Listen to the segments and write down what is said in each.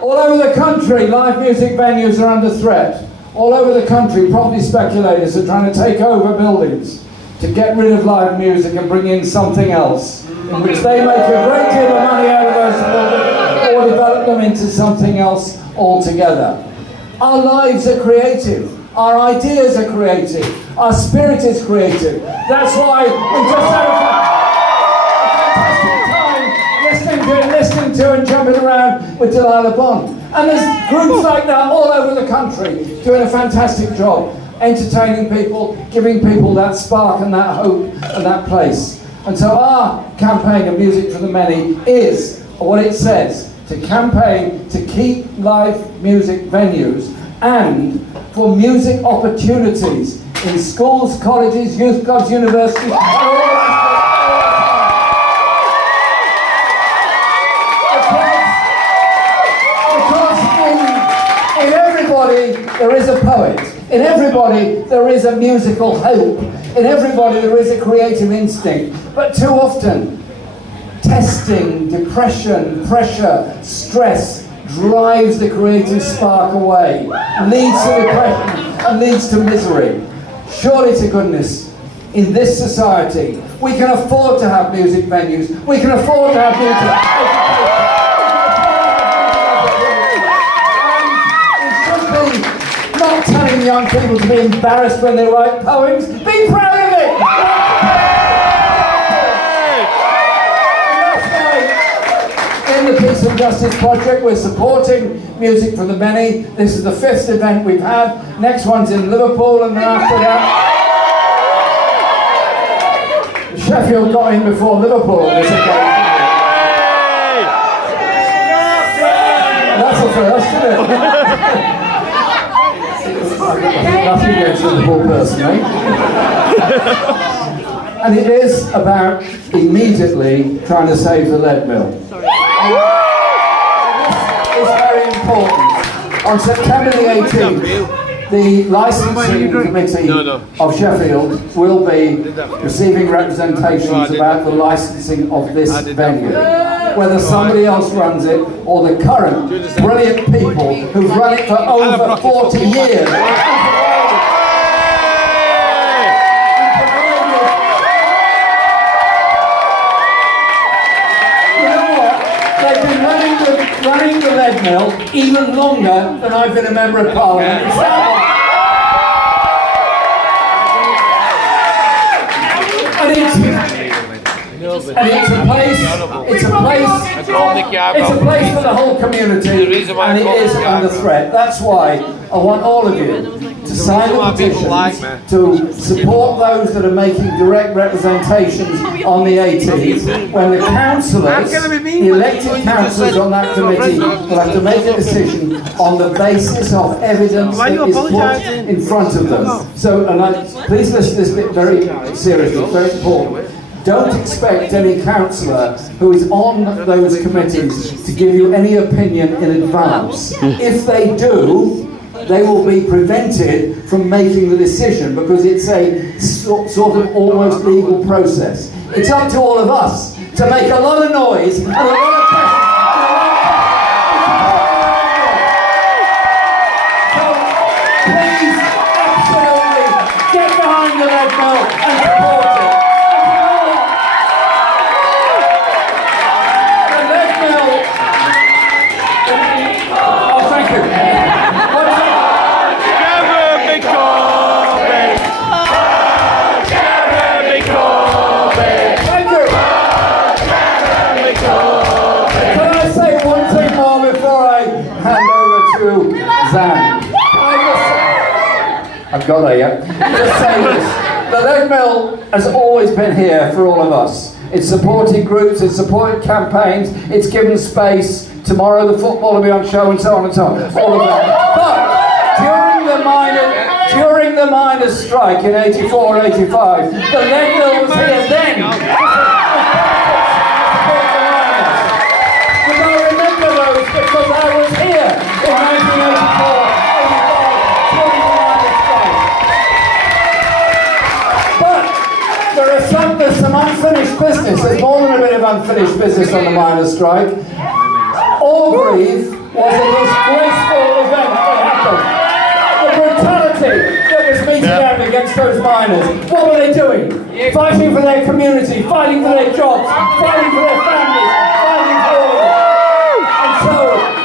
All over the country, live music venues are under threat. All over the country, property speculators are trying to take over buildings to get rid of live music and bring in something else, in which they make a great deal of money out of those buildings or develop them into something else altogether. Our lives are creative. Our ideas are creative. Our spirit is creative. That's why we just had a fantastic time listening to and jumping around with Delilah Bond. And there's groups like that all over the country doing a fantastic job, entertaining people, giving people that spark and that hope and that place. And so our campaign of Music for the Many is what it says, to campaign to keep live music venues and for music opportunities in schools, colleges, youth clubs, universities, in everybody there is a poet. In everybody there is a musical hope. In everybody there is a creative instinct. But too often, testing, depression, pressure, stress drives the creative spark away, leads to depression and leads to misery. Surely to goodness, in this society, we can afford to have music venues. We can afford to have music. Not telling young people to be embarrassed when they write poems. Be proud of it! In the Peace and Justice Project, we're supporting Music for the Many. This is the 5th event we've had. Next one's in Liverpool, and then after that... Sheffield got in before Liverpool on this occasion. That's the first, isn't it? Nothing against Liverpool personally. And it is about immediately trying to save the lead mill. This is very important. On September the 18th, the licensing committee of Sheffield will be receiving representations about the licensing of this venue. Whether somebody else runs it or the current brilliant people who've run it for over 40 years. Running the lead mill even longer than I've been a member of Parliament. And it's a place for the whole community, and it is under threat. That's why I want all of you to sign the petitions to support those that are making direct representations on the 18th, when the councillors, the elected councillors on that committee, will have to make a decision on the basis of evidence that is put in front of them. So, please listen to this bit very seriously, it's very important. Don't expect any councillor who is on those committees to give you any opinion in advance. If they do, they will be prevented from making the decision because it's a sort of almost legal process. It's up to all of us to make a lot of noise and a lot of pressure. So please, absolutely, get behind the lead mill and support it. I've got there yet. Just say this. The lead mill has always been here for all of us. It's supported groups, it's supported campaigns, it's given space. Tomorrow the football will be on show and so on and so on. All of that. But during the miners' strike in 84 or 85, the lead mill was here then. Because I remember those because I was here in 1984. There's some unfinished business. There's more than a bit of unfinished business on the miners' strike. Orgreave was against those miners. What were they doing? Fighting for their community, fighting for their jobs, fighting for their families, fighting for all of them. And so,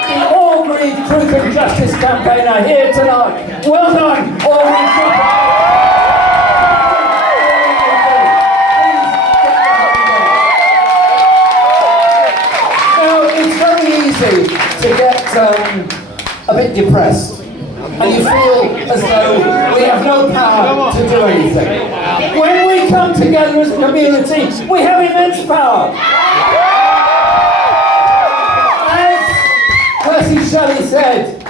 the All Green Truth and Justice campaign are here tonight. Well done, All Green Truth. Now, it's very easy to get a bit depressed. And you feel as though we have no power to do anything. When we come together as a community, we have immense power. As Percy Shelley said,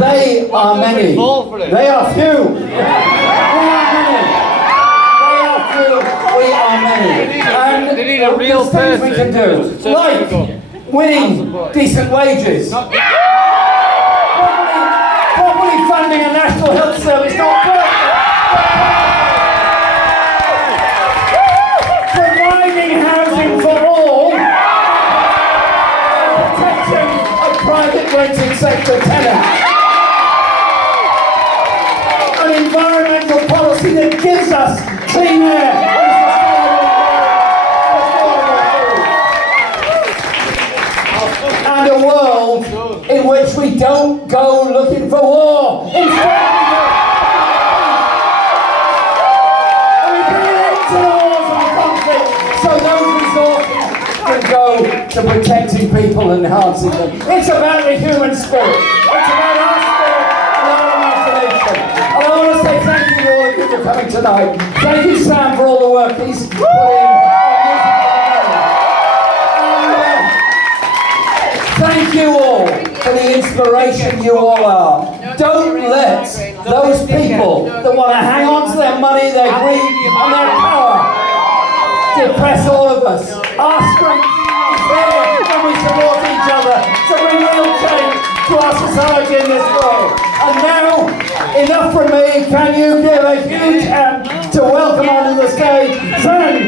they are many. They are few. We are many. They are few. We are many. And there's things we can do, like winning decent wages. Funding a national health service, not providing housing for all, protection of private renting sector tenants, an environmental policy that gives us clean air and a world in which we don't go looking for war. Instead, we bring an end to the wars and the conflict, so those resources can go to protecting people and enhancing them. It's about the human spirit. It's about our spirit and our imagination. And I want to say thank you to all of you for coming tonight. Thank you, Sam, for all the work he's put in. Thank you all for the inspiration you all are. Don't let those people that want to hang on to their money, their greed and their power depress all of us. Our strength is there when we support each other to bring real change to our society in this world. And now, enough from me. Can you give a huge hand to welcome onto the stage Sam